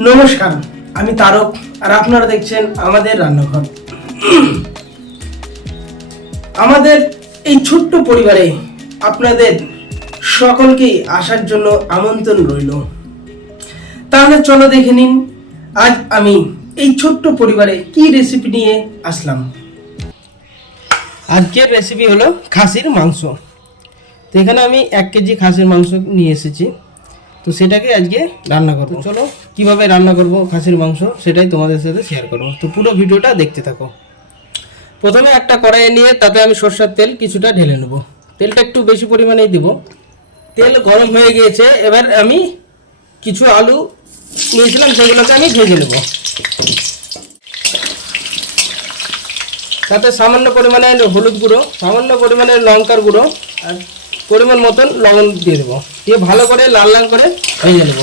নমস্কার, আমি তারক আর আপনারা দেখছেন আমাদের রান্নাঘর। আমাদের এই ছোট্ট পরিবারে আপনাদের সকলকেই আসার জন্য আমন্ত্রণ রইল। তাহলে চলো দেখে নিন আজ আমি এই ছোট্ট পরিবারে কি রেসিপি নিয়ে আসলাম। আজকের রেসিপি হলো খাসির মাংস। তো এখানে আমি 1 কেজি খাসির মাংস নিয়ে এসেছি, তো সেটাকে আজকে রান্না করবো। চলো কিভাবে রান্না করব খাসির মাংস সেটাই তোমাদের সাথে শেয়ার করবো, তো পুরো ভিডিওটা দেখতে থাকো। প্রথমে একটা কড়াইয়ে নিয়ে তাতে আমি সরষের তেল কিছুটা ঢেলে নেব। তেলটা একটু বেশি পরিমাণেই দিব। তেল গরম হয়ে গিয়েছে, এবার আমি কিছু আলু নিয়েছিলাম সেগুলোকে আমি ভেজে নেব। তাতে সামান্য পরিমাণে হলুদ গুঁড়ো, সামান্য পরিমাণে লঙ্কার গুঁড়ো আর পরিমাণ মতন লবণ দিয়ে দেবো। দিয়ে ভালো করে লাল লাল করে ভেজে নেব।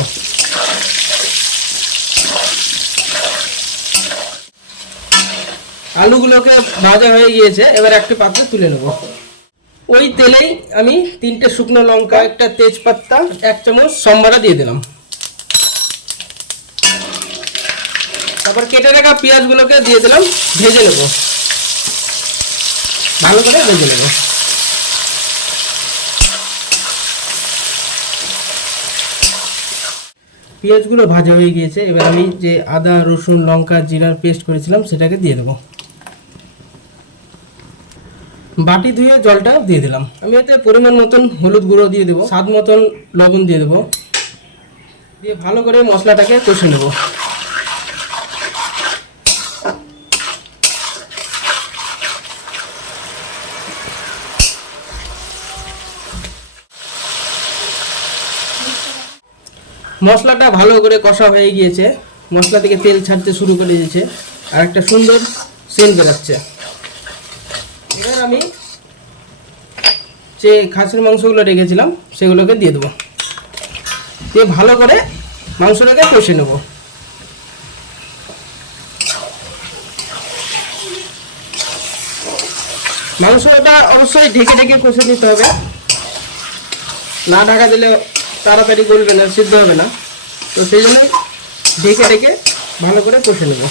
আলুগুলোকে ভাজা হয়ে গিয়েছে, এবার একটি পাত্রে তুলে নেব। ওই তেলেই আমি 3টে শুকনো লঙ্কা, একটা তেজপাতা, 1 চামচ সম্বারা দিয়ে দিলাম। তারপর কেটে রাখা পেঁয়াজগুলোকে দিয়ে দিলাম, ভেজে নেব, ভালো করে ভেজে নেব। পেঁয়াজগুলো ভাজা হয়ে গিয়েছে, এবার আমি যে আদা রসুন লঙ্কা জিরার পেস্ট করেছিলাম সেটাকে দিয়ে দেবো। বাটি ধুয়ে জলটা দিয়ে দিলাম। আমি এতে পরিমাণ মতন হলুদ গুঁড়ো দিয়ে দেবো, স্বাদ মতন লবণ দিয়ে দেবো। দিয়ে ভালো করে মশলাটাকে কষে নেব। মশলাটা ভালো করে কষা হয়ে গিয়েছে, মশলা থেকে তেল ছাড়তে শুরু করে দিয়েছে আর একটা সুন্দর সেন্ট বেরাচ্ছে। এবার আমি যে খাসির মাংসগুলো রেখেছিলাম সেগুলোকে দিয়ে দেবো। দিয়ে ভালো করে মাংসটাকে কষে নেব। মাংসটা অবশ্যই ঢেকে ঢেকে কষে নিতে হবে, না ঢাকা দিলে তাড়াতাড়ি গলবে না, সিদ্ধ হবে না। তো সেই জন্য ঢেকে ঢেকে ভালো করে কষে নেব।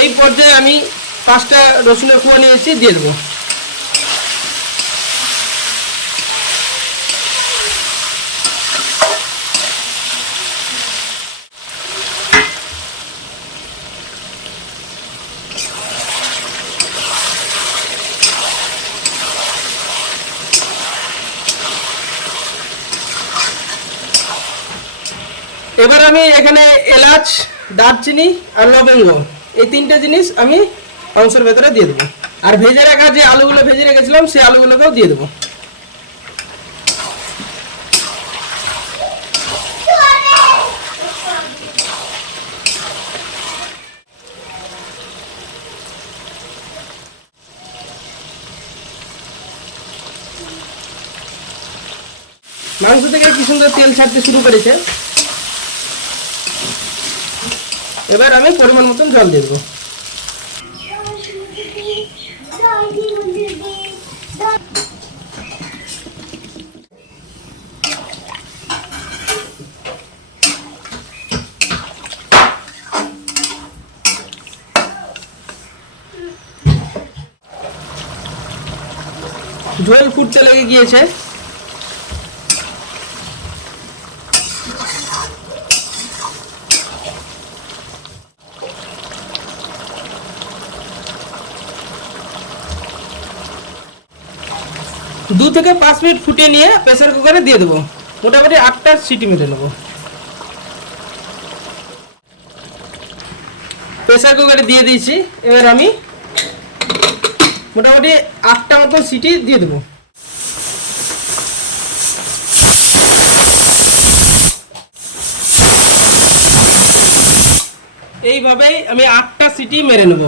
এই পর্যায়ে আমি 5টা রসুনের কুয়া নিয়েছি, দিয়ে দেবো। এবার আমি এখানে এলাচ, দারচিনি আর লবঙ্গ এই 3টে জিনিস আমি মাংসের ভেতরে দিয়ে দেবো। আর ভেজে রাখা যে আলুগুলো ভেজে রেখেছিলাম সেই আলুগুলোকেও দিয়ে দেবো। মাংস থেকে কি সুন্দর তেল ছাড়তে শুরু করেছে। এবার আমি পরিমাণ মতন জল দিয়ে দেবো। ঝোল ফুটতে লেগে গিয়েছে, দু থেকে 5 মিনিট ফুটিয়ে নিয়ে প্রেসার কুকারে দিয়ে দেবো। মোটামুটি 8টা সিটি মেরে নেবো। প্রেসার কুকারে দিয়ে দিয়েছি, এবার আমি মোটামুটি 8টা মতন সিটি দিয়ে দেবো। এইভাবেই আমি 8টা সিটি মেরে নেব।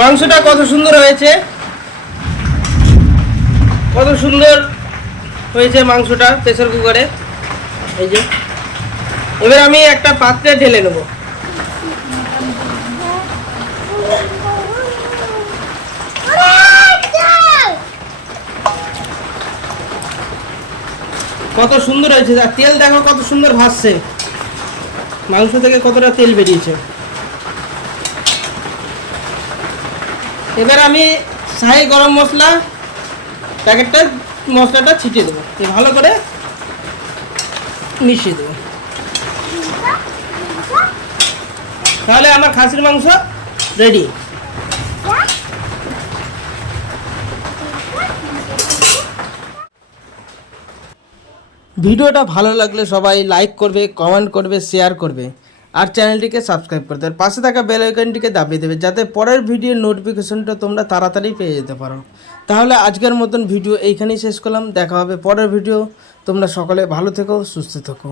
মাংসটা কত সুন্দর হয়েছে, কত সুন্দর হয়েছে মাংসটা প্রেসার কুকারে। এই যে এবার আমি একটা পাত্রে ঢেলে নেব। কত সুন্দর হয়েছে, আর তেল দেখো কত সুন্দর ভাসছে, মাংস থেকে কতটা তেল বেরিয়েছে। এবার আমি শাহি গরম মশলা প্যাকেটটা মশলাটা ছিটিয়ে দেবো, ভালো করে মিশিয়ে দেবো। তাহলে আমার খাসির মাংস রেডি। ভিডিওটা ভালো লাগলে সবাই লাইক করবে, কমেন্ট করবে, শেয়ার করবে, আর চ্যানেলটিকে সাবস্ক্রাইব করতে হবে। পাশে থাকা বেল আইকনটিকে দাবিয়ে দেবে, যাতে পরের ভিডিওর নোটিফিকেশনটা তোমরা তাড়াতাড়ি পেয়ে যেতে পারো। তাহলে আজকের মতন ভিডিও এইখানেই শেষ করলাম, দেখা হবে পরের ভিডিও। তোমরা সকলে ভালো থেকো, সুস্থ থেকো।